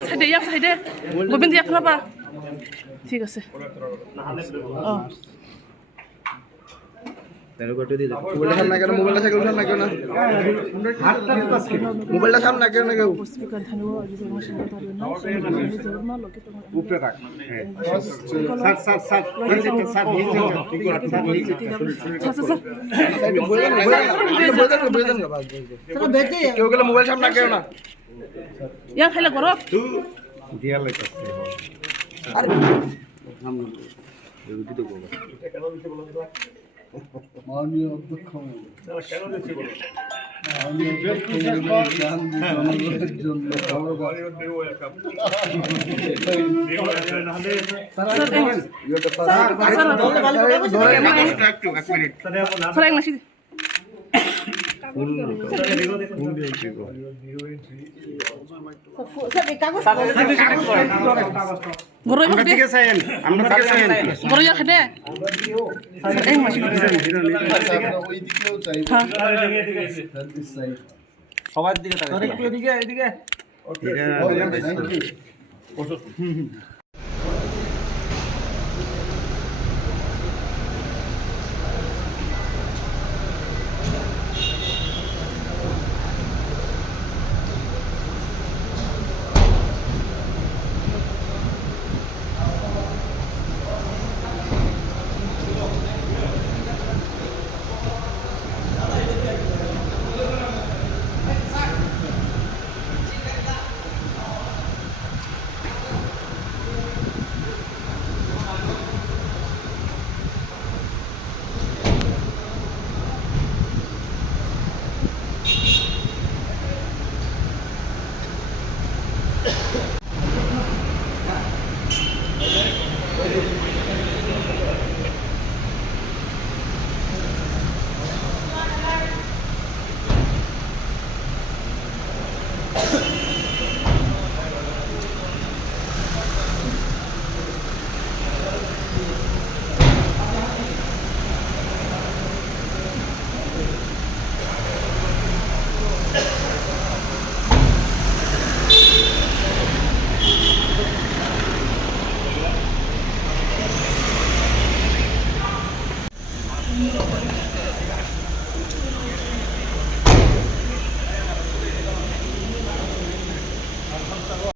সাইডে ইয়াক সাইডে গোবিন্দ ইয়াক নাপা ঠিক আছে মোবাইলটা সামনে কেন মোবাইলটা সাইকেল সামনে কেন মোবাইলটা সামনে কেন কেউ উপরে রাখ কেউ গেলে মোবাইল সামনে কেউ না ইয়া খাইলে করো দিয়া লাইতে আরে মাননীয় অধ্যক্ষ সবার দিকে